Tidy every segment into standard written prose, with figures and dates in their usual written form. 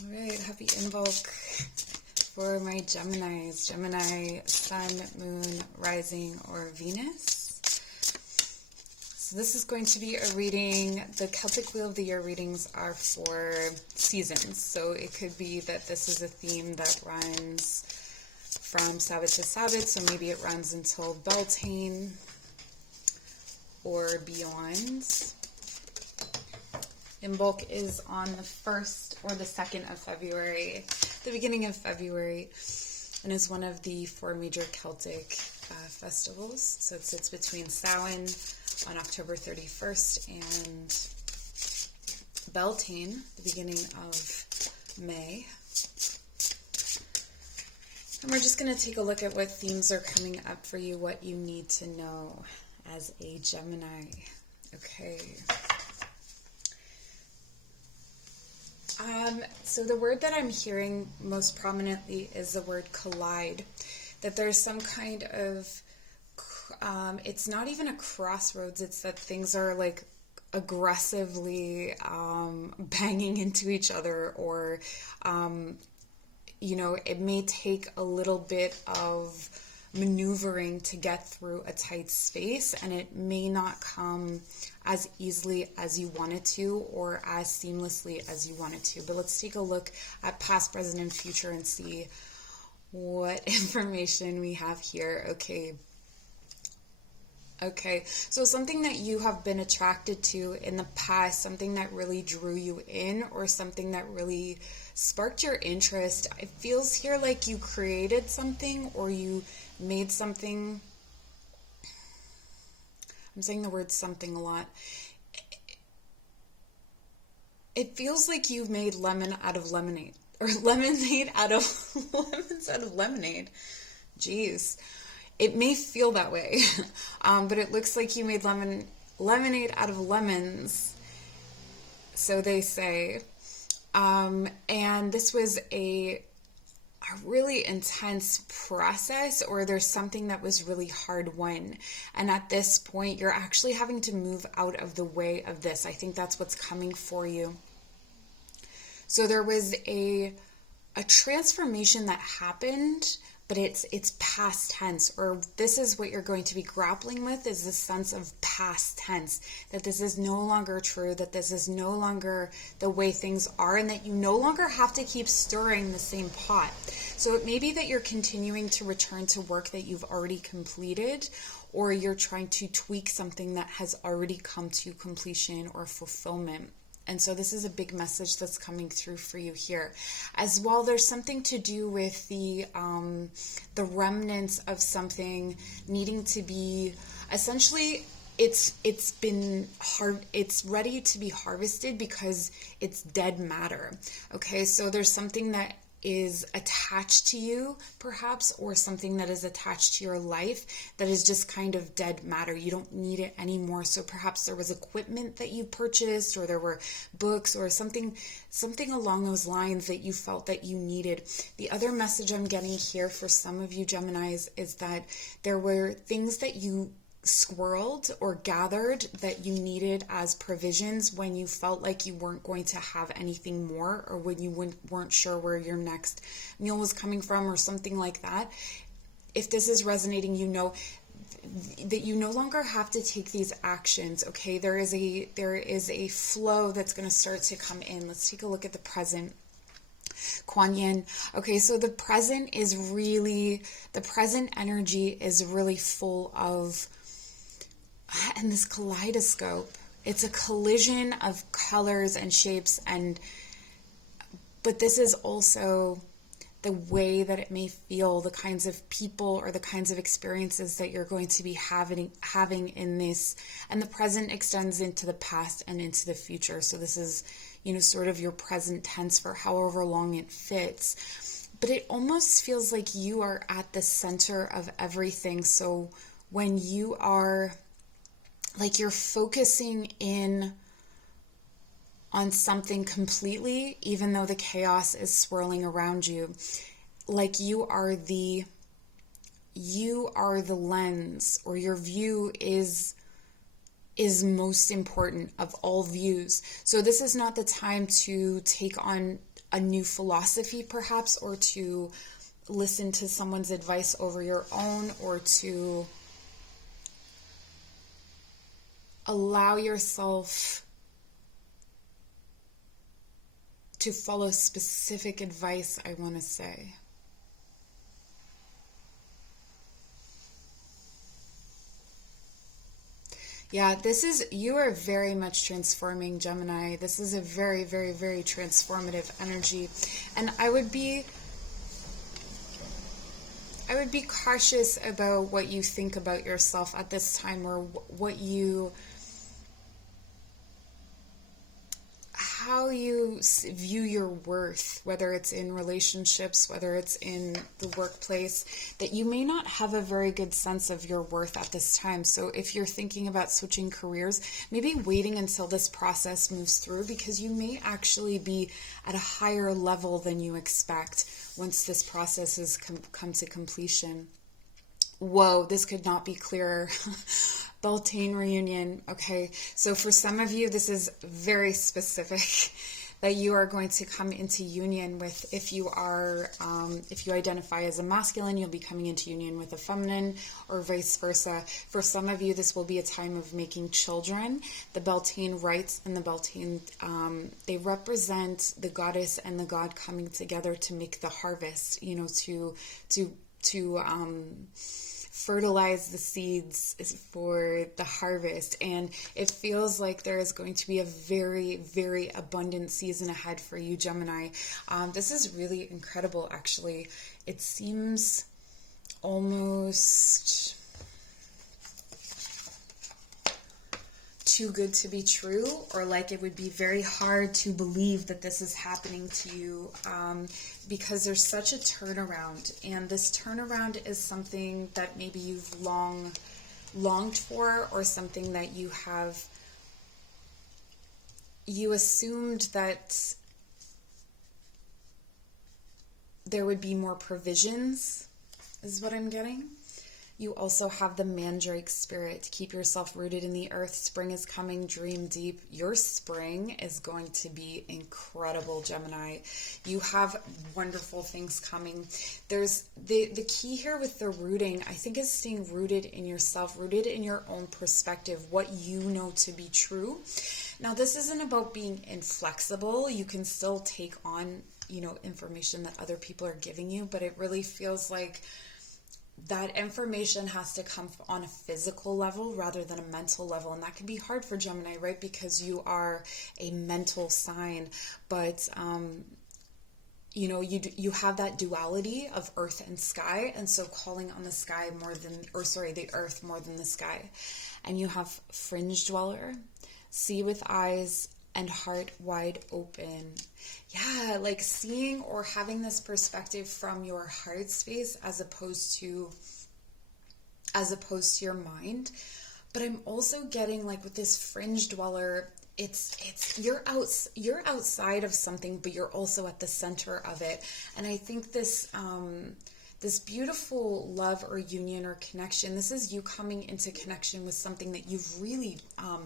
All right, happy Imbolc for my Geminis. Gemini, Sun, Moon, Rising, or Venus. So this is going to be a reading. The Celtic Wheel of the Year readings are for seasons. So it could be that this is a theme that runs from Sabbath to Sabbath. So maybe it runs until Beltane or beyond. Imbolc is on the 1st or the 2nd of February, the beginning of February, and is one of the 4 major Celtic festivals. So it sits between Samhain on October 31st and Beltane, the beginning of May. And we're just going to take a look at what themes are coming up for you, what you need to know as a Gemini. Okay. So the word that I'm hearing most prominently is the word collide. That there's some kind of, it's not even a crossroads, it's that things are like aggressively banging into each other, or, you know, it may take a little bit of maneuvering to get through a tight space, and it may not come as easily as you want it to or as seamlessly as you want it to. But let's take a look at past, present, and future and see what information we have here. Okay, so something that you have been attracted to in the past, something that really drew you in, or something that really sparked your interest. It feels here like you created something or you made something. I'm saying the word something a lot. It feels like you've made lemon out of lemonade, or lemonade out of lemons out of lemonade. Jeez. It may feel that way, but it looks like you made lemonade out of lemons, so they say. And this was a really intense process, or there's something that was really hard won. And at this point, you're actually having to move out of the way of this. I think that's what's coming for you. So there was a transformation that happened, but it's past tense, or this is what you're going to be grappling with, is the sense of past tense, that this is no longer true, that this is no longer the way things are, and that you no longer have to keep stirring the same pot. So it may be that you're continuing to return to work that you've already completed, or you're trying to tweak something that has already come to completion or fulfillment. And so this is a big message that's coming through for you here. As well, there's something to do with the remnants of something needing to be, essentially, it's been hard, it's ready to be harvested because it's dead matter. Okay, so there's something that is attached to you, perhaps, or something that is attached to your life that is just kind of dead matter. You don't need it anymore. So perhaps there was equipment that you purchased, or there were books or something along those lines that you felt that you needed. The other message I'm getting here for some of you Geminis is that there were things that you squirreled or gathered that you needed as provisions when you felt like you weren't going to have anything more, or when you weren't sure where your next meal was coming from, or something like that. If this is resonating, you know that you no longer have to take these actions. Okay, there is a flow that's going to start to come in. Let's take a look at the present. Kuan Yin. Okay, so the present energy is really full of, and this kaleidoscope, it's a collision of colors and shapes, but this is also the way that it may feel, the kinds of people or the kinds of experiences that you're going to be having in this. And the present extends into the past and into the future. So this is, you know, sort of your present tense for however long it fits. But it almost feels like you are at the center of everything. So when you are, like, you're focusing in on something completely, even though the chaos is swirling around you, like you are the lens, or your view is most important of all views. So this is not the time to take on a new philosophy perhaps, or to listen to someone's advice over your own, or to allow yourself to follow specific advice, I want to say. Yeah, you are very much transforming, Gemini. This is a very, very, very transformative energy. And I would be cautious about what you think about yourself at this time, or how you view your worth, whether it's in relationships, whether it's in the workplace, that you may not have a very good sense of your worth at this time. So if you're thinking about switching careers, maybe waiting until this process moves through, because you may actually be at a higher level than you expect once this process has come to completion. Whoa, this could not be clearer. Beltane reunion. Okay, so for some of you, this is very specific that you are going to come into union with. If you identify as a masculine, you'll be coming into union with a feminine, or vice versa. For some of you, this will be a time of making children. The Beltane rites and the Beltane, they represent the goddess and the god coming together to make the harvest, to fertilize the seeds for the harvest. And it feels like there is going to be a very, very abundant season ahead for you, Gemini. This is really incredible, actually. It seems almost too good to be true, or like it would be very hard to believe that this is happening to you, because there's such a turnaround, and this turnaround is something that maybe you've longed for, or something that you assumed that there would be more provisions, is what I'm getting. You also have the Mandrake spirit. Keep yourself rooted in the earth. Spring is coming. Dream deep. Your spring is going to be incredible, Gemini. You have wonderful things coming. There's the key here with the rooting, I think, is staying rooted in yourself, rooted in your own perspective, what you know to be true. Now, this isn't about being inflexible. You can still take on, information that other people are giving you, but it really feels like that information has to come on a physical level rather than a mental level. And that can be hard for Gemini, right? Because you are a mental sign, but you have that duality of earth and sky. And so calling on the earth more than the sky. And you have fringe dweller, see with eyes and heart wide open. Yeah, like seeing or having this perspective from your heart space as opposed to your mind. But I'm also getting, like, with this fringe dweller, you're outside of something, but you're also at the center of it. And I think this beautiful love or union or connection, this is you coming into connection with something that you've really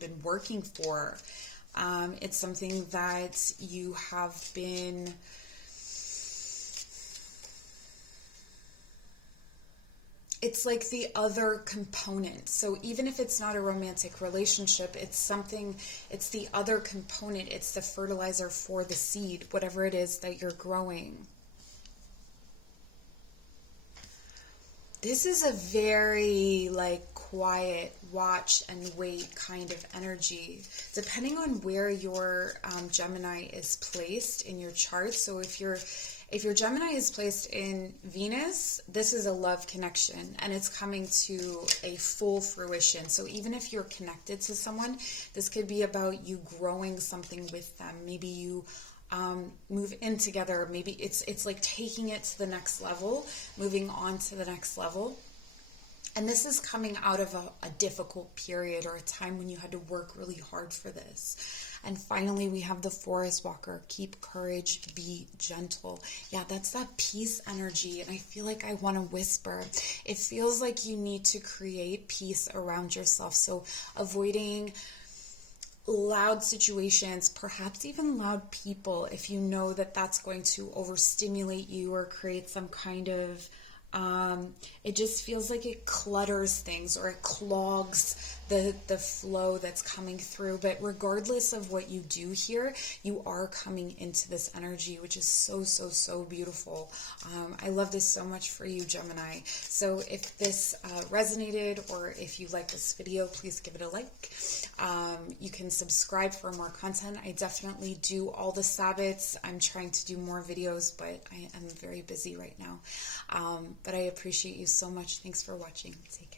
been working for. It's something that you have been it's like the other component. So even if it's not a romantic relationship, it's the other component. It's the fertilizer for the seed, whatever it is that you're growing. This is a very, quiet, watch and wait kind of energy, depending on where your Gemini is placed in your chart. So if your Gemini is placed in Venus, this is a love connection, and it's coming to a full fruition. So even if you're connected to someone, this could be about you growing something with them. Maybe you move in together. Maybe it's like taking it to the next level, moving on to the next level. And this is coming out of a difficult period, or a time when you had to work really hard for this. And finally, we have the Forest Walker. Keep courage, be gentle. Yeah, that's that peace energy. And I feel like I want to whisper. It feels like you need to create peace around yourself. So avoiding loud situations, perhaps even loud people, if you know that that's going to overstimulate you or create some kind of it just feels like it clutters things or it clogs the flow that's coming through. But regardless of what you do here, you are coming into this energy, which is so beautiful. I love this so much for you, Gemini. So if this resonated, or if you like this video, please give it a like. You can subscribe for more content. I definitely do all the Sabbats. I'm trying to do more videos, but I am very busy right now. But I appreciate you so much. Thanks for watching. Take care.